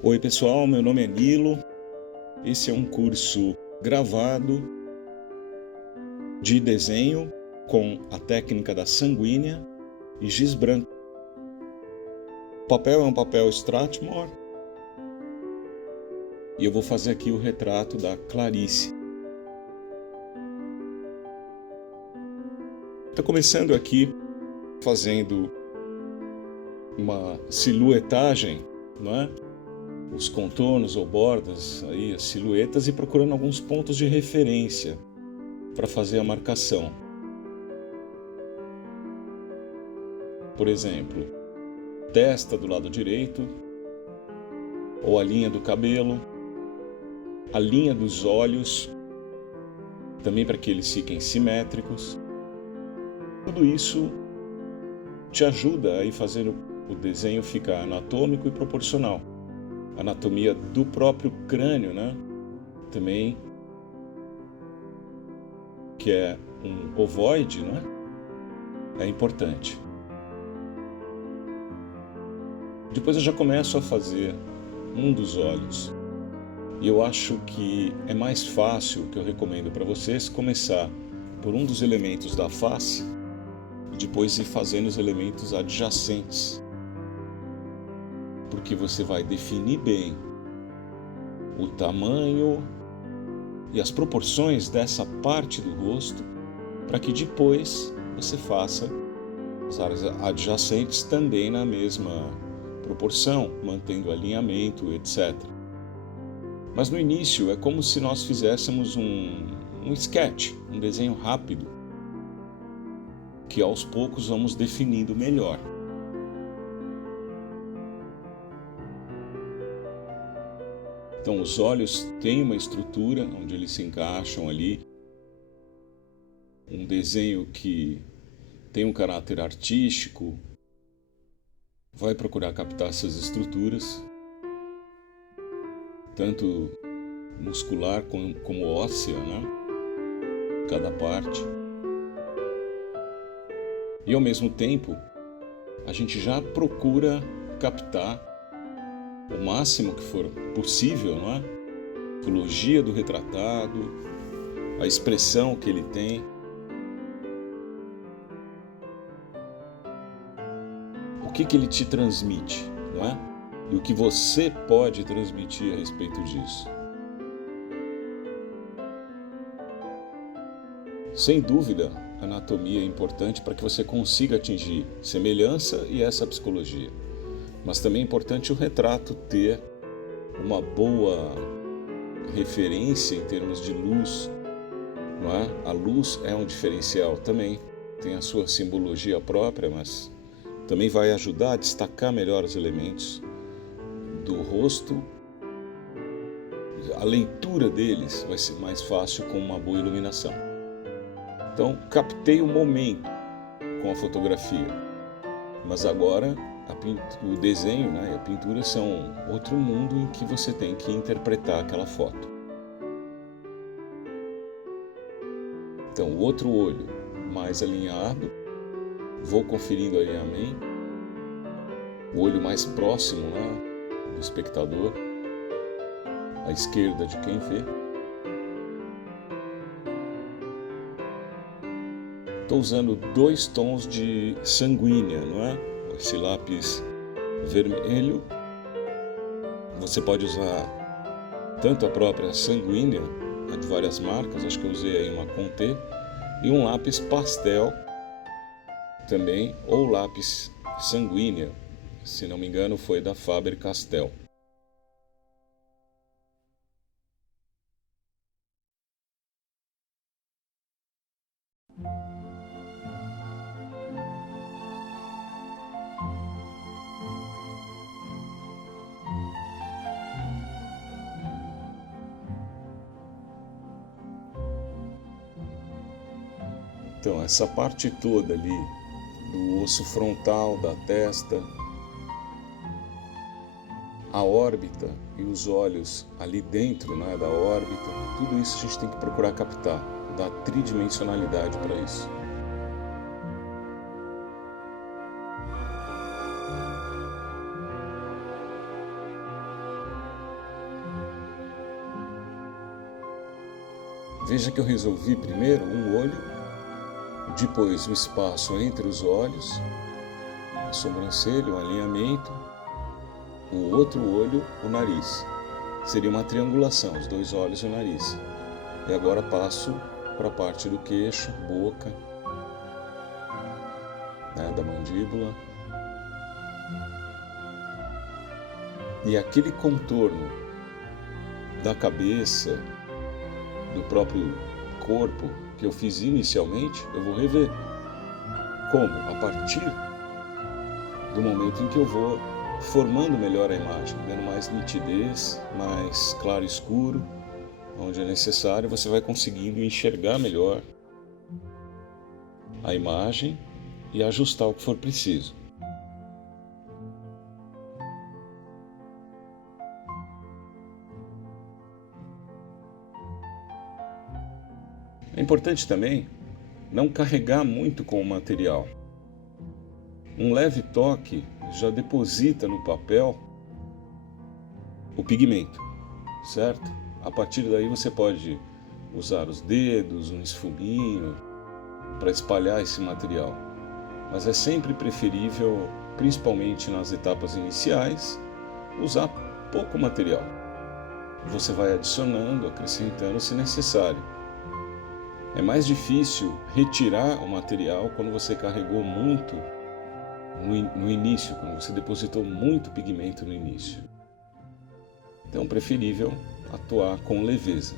Oi pessoal, meu nome é Nilo. Esse é um curso gravado de desenho com a técnica da sanguínea e giz branco. O papel é um papel Strathmore e eu vou fazer aqui o retrato da Clarice. Estou começando aqui fazendo uma silhuetagem, não é? Os contornos ou bordas, aí, as silhuetas, e procurando alguns pontos de referência para fazer a marcação. Por exemplo, testa do lado direito, ou a linha do cabelo, a linha dos olhos, também para que eles fiquem simétricos. Tudo isso te ajuda a fazer o desenho ficar anatômico e proporcional. Anatomia do próprio crânio, né? Também, que é um ovoide, né? É importante. Depois eu já começo a fazer um dos olhos. E eu acho que é mais fácil, o que eu recomendo para vocês, começar por um dos elementos da face e depois ir fazendo os elementos adjacentes. Porque você vai definir bem o tamanho e as proporções dessa parte do rosto para que depois você faça as áreas adjacentes também na mesma proporção, mantendo alinhamento, etc. Mas no início é como se nós fizéssemos um sketch, um desenho rápido, que aos poucos vamos definindo melhor. Então os olhos têm uma estrutura onde eles se encaixam ali, um desenho que tem um caráter artístico, vai procurar captar essas estruturas, tanto muscular como óssea, né? Cada parte. E ao mesmo tempo, a gente já procura captar o máximo que for possível, não é? A psicologia do retratado, a expressão que ele tem. O que ele te transmite, não é? E o que você pode transmitir a respeito disso. Sem dúvida, a anatomia é importante para que você consiga atingir semelhança e essa psicologia. Mas também é importante o retrato ter uma boa referência em termos de luz, não é? A luz é um diferencial também, tem a sua simbologia própria, mas também vai ajudar a destacar melhor os elementos do rosto. A leitura deles vai ser mais fácil com uma boa iluminação. Então, captei o momento com a fotografia, mas agora o desenho, né, e a pintura são outro mundo em que você tem que interpretar aquela foto. Então, o outro olho mais alinhado, vou conferindo o alinhamento, o olho mais próximo, né, do espectador, à esquerda de quem vê. Estou usando 2 tons de sanguínea, não é? Esse lápis vermelho. Você pode usar tanto a própria sanguínea, de várias marcas, acho que eu usei aí uma Conté, e um lápis pastel também, ou lápis sanguínea, se não me engano foi da Faber-Castell. Então, essa parte toda ali, do osso frontal, da testa, a órbita e os olhos ali dentro, né, da órbita, tudo isso a gente tem que procurar captar, dar tridimensionalidade para isso. Veja que eu resolvi primeiro um olho, depois o espaço entre os olhos, a sobrancelha, o alinhamento, o outro olho, o nariz. Seria uma triangulação, os dois olhos e o nariz. E agora passo para a parte do queixo, boca, né, da mandíbula. E aquele contorno da cabeça, do próprio corpo que eu fiz inicialmente, eu vou rever. Como? A partir do momento em que eu vou formando melhor a imagem, dando mais nitidez, mais claro e escuro, onde é necessário, você vai conseguindo enxergar melhor a imagem e ajustar o que for preciso. É importante também não carregar muito com o material. Um leve toque já deposita no papel o pigmento, certo? A partir daí você pode usar os dedos, um esfuminho para espalhar esse material. Mas é sempre preferível, principalmente nas etapas iniciais, usar pouco material. Você vai adicionando, acrescentando se necessário. É mais difícil retirar o material quando você carregou muito no início, quando você depositou muito pigmento no início. Então, preferível atuar com leveza.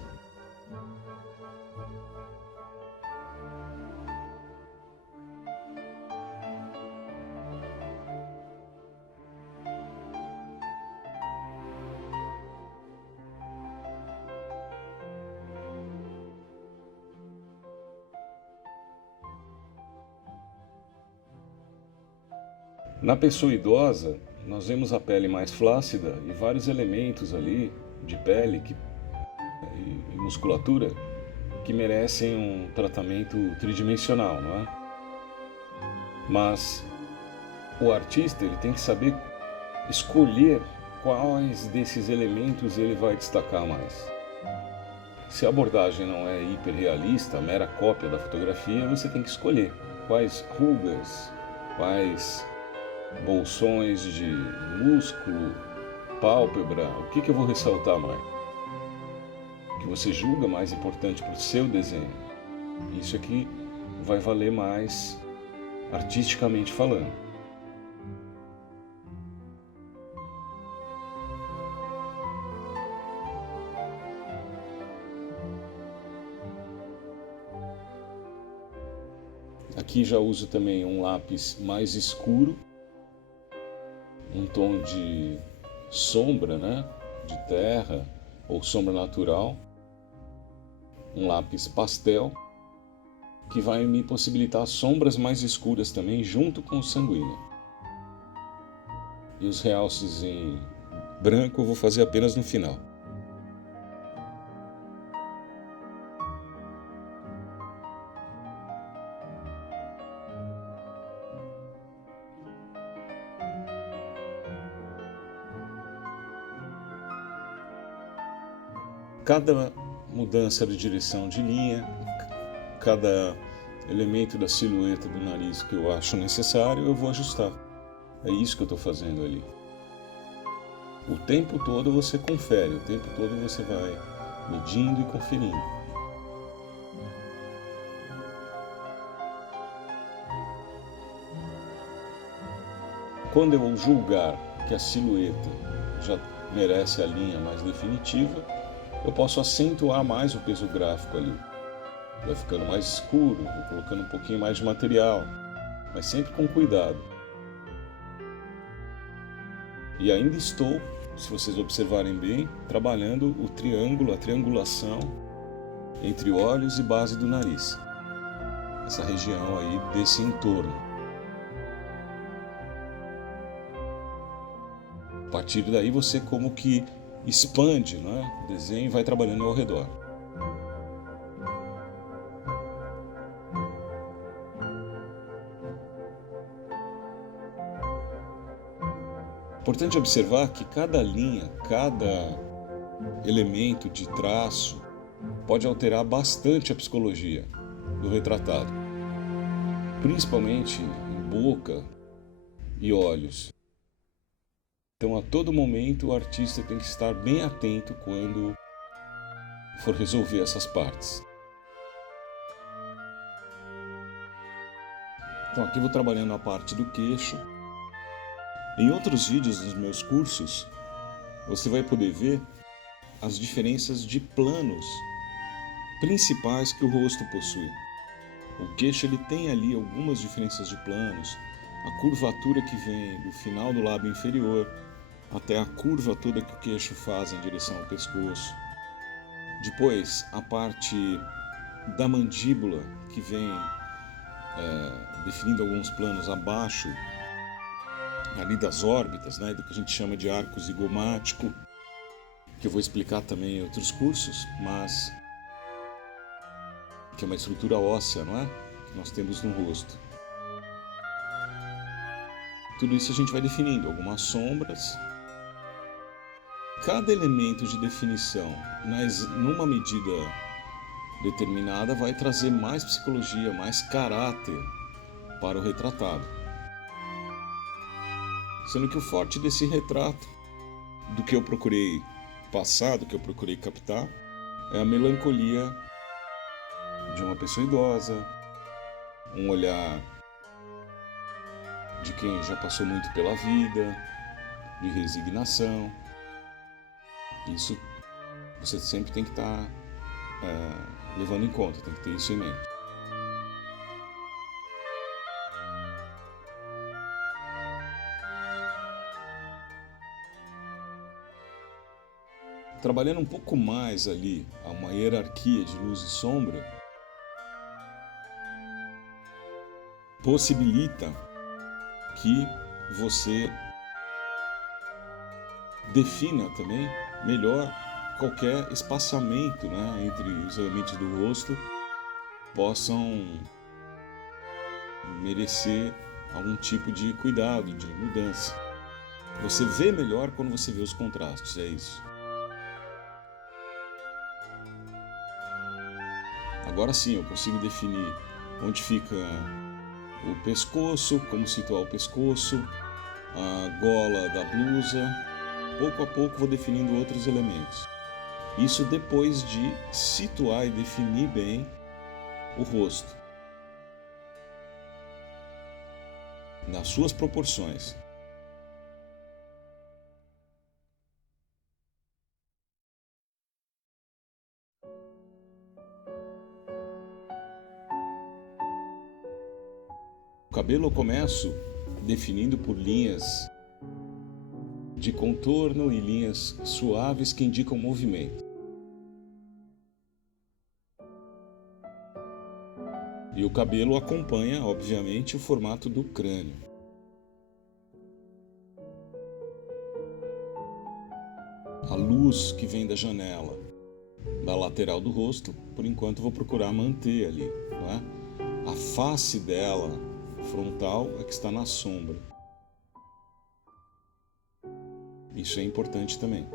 Na pessoa idosa, nós vemos a pele mais flácida e vários elementos ali de pele e musculatura que merecem um tratamento tridimensional, não é? Mas o artista ele tem que saber escolher quais desses elementos ele vai destacar mais. Se a abordagem não é hiperrealista, mera cópia da fotografia, você tem que escolher quais rugas, quais bolsões de músculo, pálpebra, o que eu vou ressaltar mais? O que você julga mais importante para o seu desenho. Isso aqui vai valer mais artisticamente falando. Aqui já uso também um lápis mais escuro, um tom de sombra, né? De terra ou sombra natural, um lápis pastel, que vai me possibilitar sombras mais escuras também, junto com o sanguíneo. E os realces em branco eu vou fazer apenas no final. Cada mudança de direção de linha, cada elemento da silhueta do nariz que eu acho necessário, eu vou ajustar. É isso que eu estou fazendo ali. O tempo todo você confere, o tempo todo você vai medindo e conferindo. Quando eu julgar que a silhueta já merece a linha mais definitiva, eu posso acentuar mais o peso gráfico ali. Vai ficando mais escuro, vou colocando um pouquinho mais de material, mas sempre com cuidado. E ainda estou, se vocês observarem bem, trabalhando o triângulo, a triangulação entre olhos e base do nariz. Essa região aí desse entorno. A partir daí você como que expande, né? O desenho e vai trabalhando ao redor. Importante observar que cada linha, cada elemento de traço pode alterar bastante a psicologia do retratado, principalmente em boca e olhos. Então, a todo momento, o artista tem que estar bem atento quando for resolver essas partes. Então, aqui vou trabalhando a parte do queixo. Em outros vídeos dos meus cursos, você vai poder ver as diferenças de planos principais que o rosto possui. O queixo ele tem ali algumas diferenças de planos, a curvatura que vem do final do lábio inferior até a curva toda que o queixo faz em direção ao pescoço. Depois, a parte da mandíbula que vem definindo alguns planos abaixo ali das órbitas, né, do que a gente chama de arco zigomático, que eu vou explicar também em outros cursos, mas que é uma estrutura óssea, não é? Que nós temos no rosto. Tudo isso a gente vai definindo, algumas sombras. Cada elemento de definição, mas numa medida determinada, vai trazer mais psicologia, mais caráter para o retratado. Sendo que o forte desse retrato, do que eu procurei passar, do que eu procurei captar, é a melancolia de uma pessoa idosa, um olhar de quem já passou muito pela vida, de resignação. Isso você sempre tem que estar levando em conta, tem que ter isso em mente. Trabalhando um pouco mais ali, uma hierarquia de luz e sombra, possibilita que você defina também melhor qualquer espaçamento, né, entre os elementos do rosto possam merecer algum tipo de cuidado, de mudança. Você vê melhor quando você vê os contrastes, é isso. Agora sim, eu consigo definir onde fica o pescoço, como situar o pescoço, a gola da blusa. Pouco a pouco vou definindo outros elementos. Isso depois de situar e definir bem o rosto, nas suas proporções. O cabelo eu começo definindo por linhas de contorno e linhas suaves que indicam movimento. E o cabelo acompanha, obviamente, o formato do crânio. A luz que vem da janela, da lateral do rosto, por enquanto vou procurar manter ali, não é? A face dela, frontal, é que está na sombra. Isso é importante também.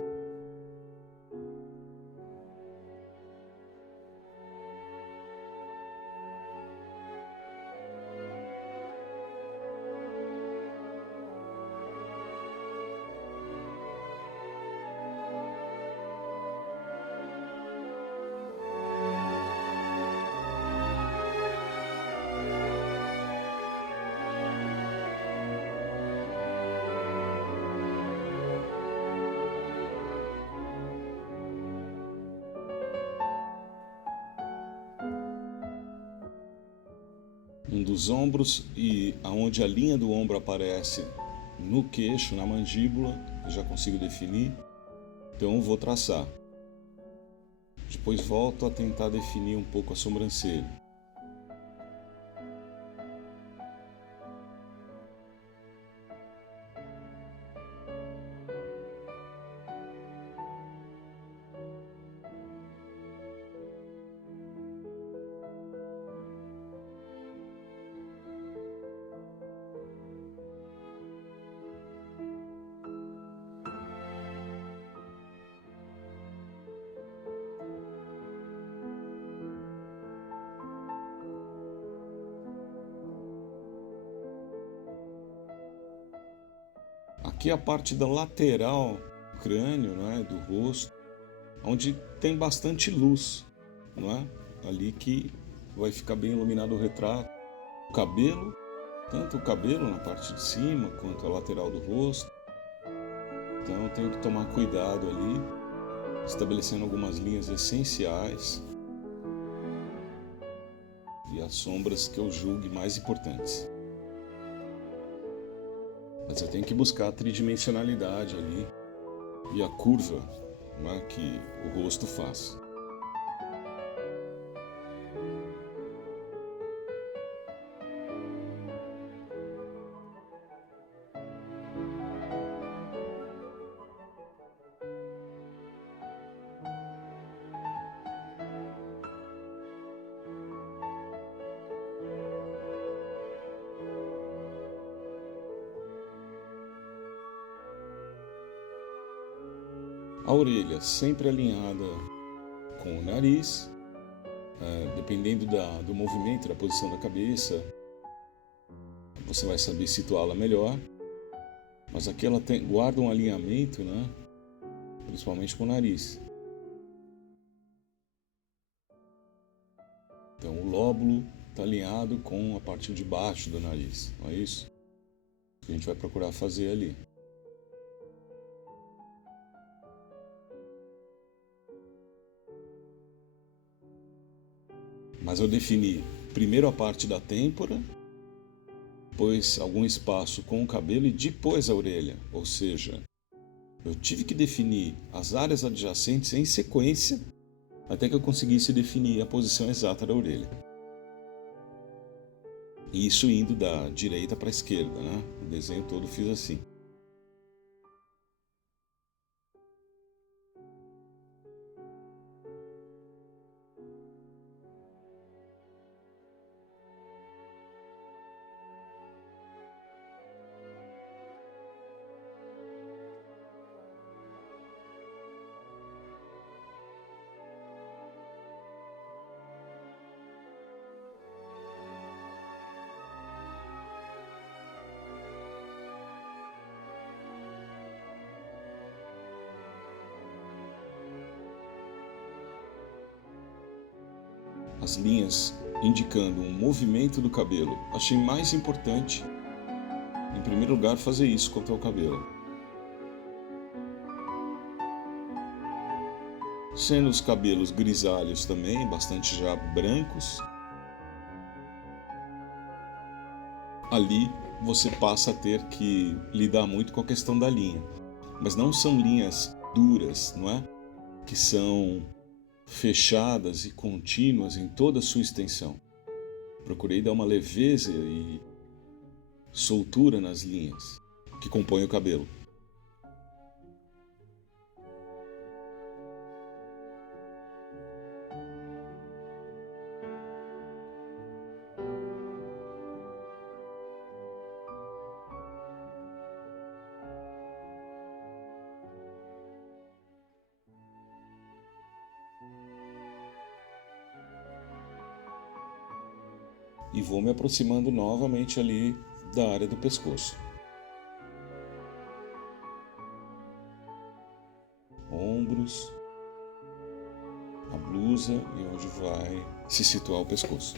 Um dos ombros e aonde a linha do ombro aparece no queixo, na mandíbula, eu já consigo definir. Então eu vou traçar. Depois volto a tentar definir um pouco a sobrancelha. Aqui é a parte da lateral do crânio, não é? Do rosto, onde tem bastante luz, não é? Ali que vai ficar bem iluminado o retrato. O cabelo, tanto o cabelo na parte de cima quanto a lateral do rosto. Então eu tenho que tomar cuidado ali, estabelecendo algumas linhas essenciais e as sombras que eu julgue mais importantes. Mas eu tenho que buscar a tridimensionalidade ali e a curva, né, que o rosto faz. A orelha sempre alinhada com o nariz, dependendo do movimento, da posição da cabeça, você vai saber situá-la melhor. Mas aqui ela guarda um alinhamento, né? Principalmente com o nariz. Então o lóbulo está alinhado com a parte de baixo do nariz, não é isso? Que a gente vai procurar fazer ali. Mas eu defini primeiro a parte da têmpora, depois algum espaço com o cabelo e depois a orelha. Ou seja, eu tive que definir as áreas adjacentes em sequência até que eu conseguisse definir a posição exata da orelha. E isso indo da direita para a esquerda, né? O desenho todo fiz assim. As linhas indicando um movimento do cabelo. Achei mais importante, em primeiro lugar, fazer isso quanto ao cabelo. Sendo os cabelos grisalhos também, bastante já brancos, ali você passa a ter que lidar muito com a questão da linha. Mas não são linhas duras, não é? Que são fechadas e contínuas em toda a sua extensão. Procurei dar uma leveza e soltura nas linhas que compõem o cabelo. E vou me aproximando novamente ali da área do pescoço. Ombros, a blusa e onde vai se situar o pescoço.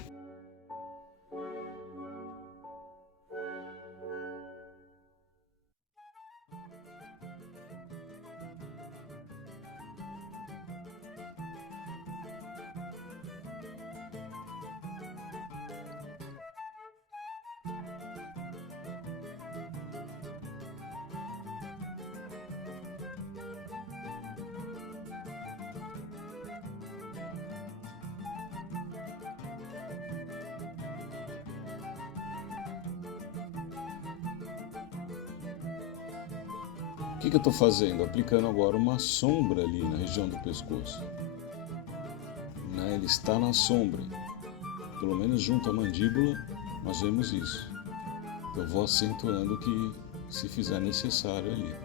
O que eu estou fazendo? Aplicando agora uma sombra ali na região do pescoço. Ele está na sombra, pelo menos junto à mandíbula, nós vemos isso. Eu vou acentuando o que se fizer necessário ali.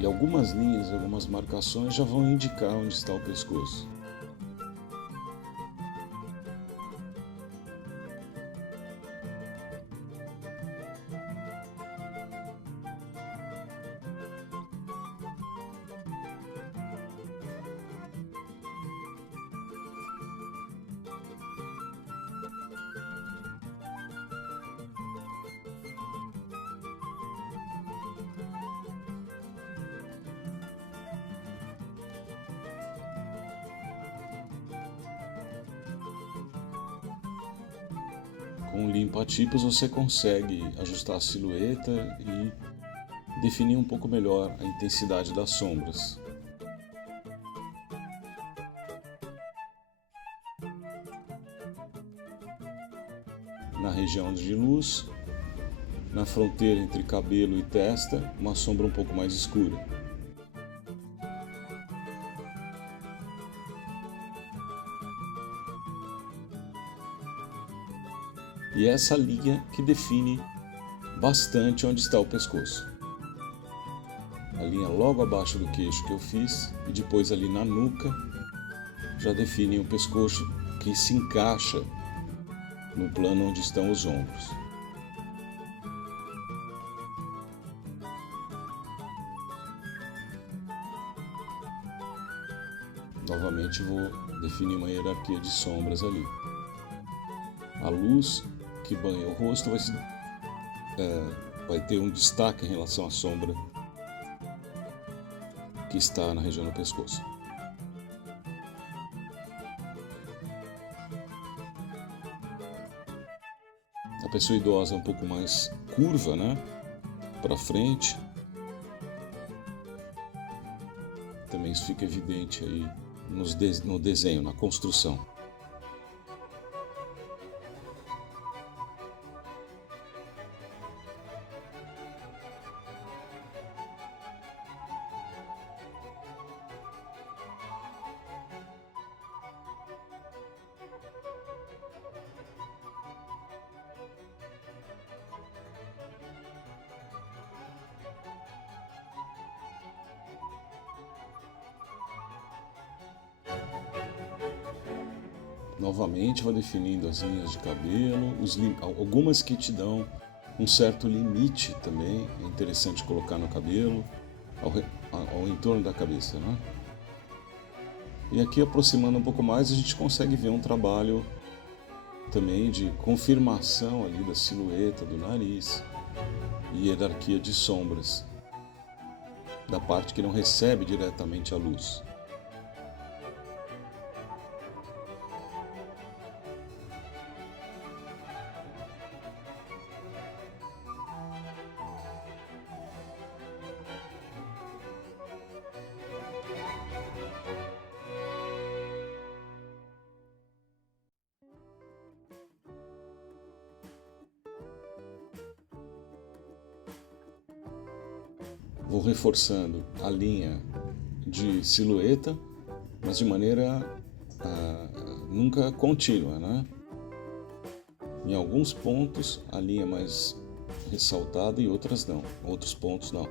E algumas linhas, algumas marcações já vão indicar onde está o pescoço. Com o limpa-tipos você consegue ajustar a silhueta e definir um pouco melhor a intensidade das sombras. Na região de luz, na fronteira entre cabelo e testa, uma sombra um pouco mais escura. E essa linha que define bastante onde está o pescoço. A linha logo abaixo do queixo que eu fiz e depois ali na nuca já define o pescoço que se encaixa no plano onde estão os ombros. Novamente vou definir uma hierarquia de sombras ali. A luz que banha o rosto vai ter um destaque em relação à sombra que está na região do pescoço. A pessoa idosa é um pouco mais curva, né? Para frente. Também isso fica evidente aí no desenho, na construção. Novamente vou definindo as linhas de cabelo, algumas que te dão um certo limite também, é interessante colocar no cabelo, ao entorno da cabeça, né? E aqui aproximando um pouco mais a gente consegue ver um trabalho também de confirmação ali da silhueta do nariz e hierarquia de sombras, da parte que não recebe diretamente a luz. Vou reforçando a linha de silhueta, mas de maneira nunca contínua, né? Em alguns pontos a linha é mais ressaltada e outros pontos não.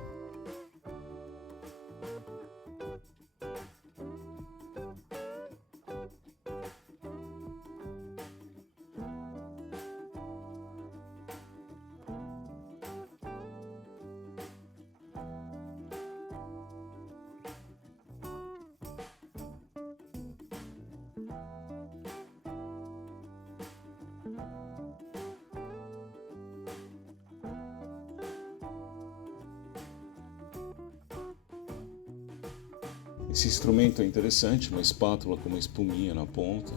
Esse instrumento é interessante, uma espátula com uma espuminha na ponta.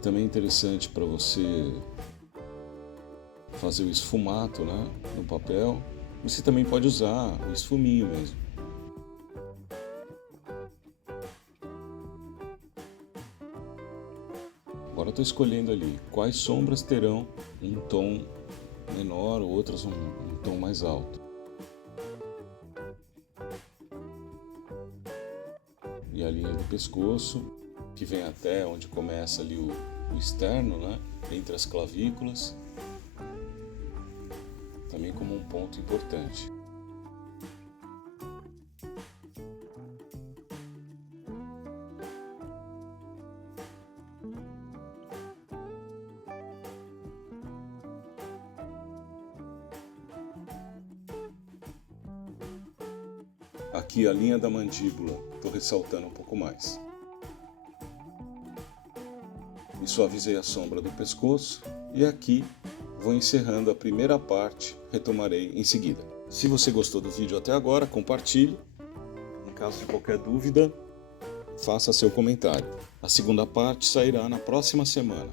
Também é interessante para você fazer o esfumato, né, no papel. Você também pode usar o esfuminho mesmo. Agora estou escolhendo ali quais sombras terão um tom menor, outras um tom mais alto. E a linha do pescoço, que vem até onde começa ali o externo, né? Entre as clavículas, também como um ponto importante. Aqui a linha da mandíbula, estou ressaltando um pouco mais. E suavizei a sombra do pescoço e aqui vou encerrando a primeira parte, retomarei em seguida. Se você gostou do vídeo até agora, compartilhe. Em caso de qualquer dúvida, faça seu comentário. A segunda parte sairá na próxima semana.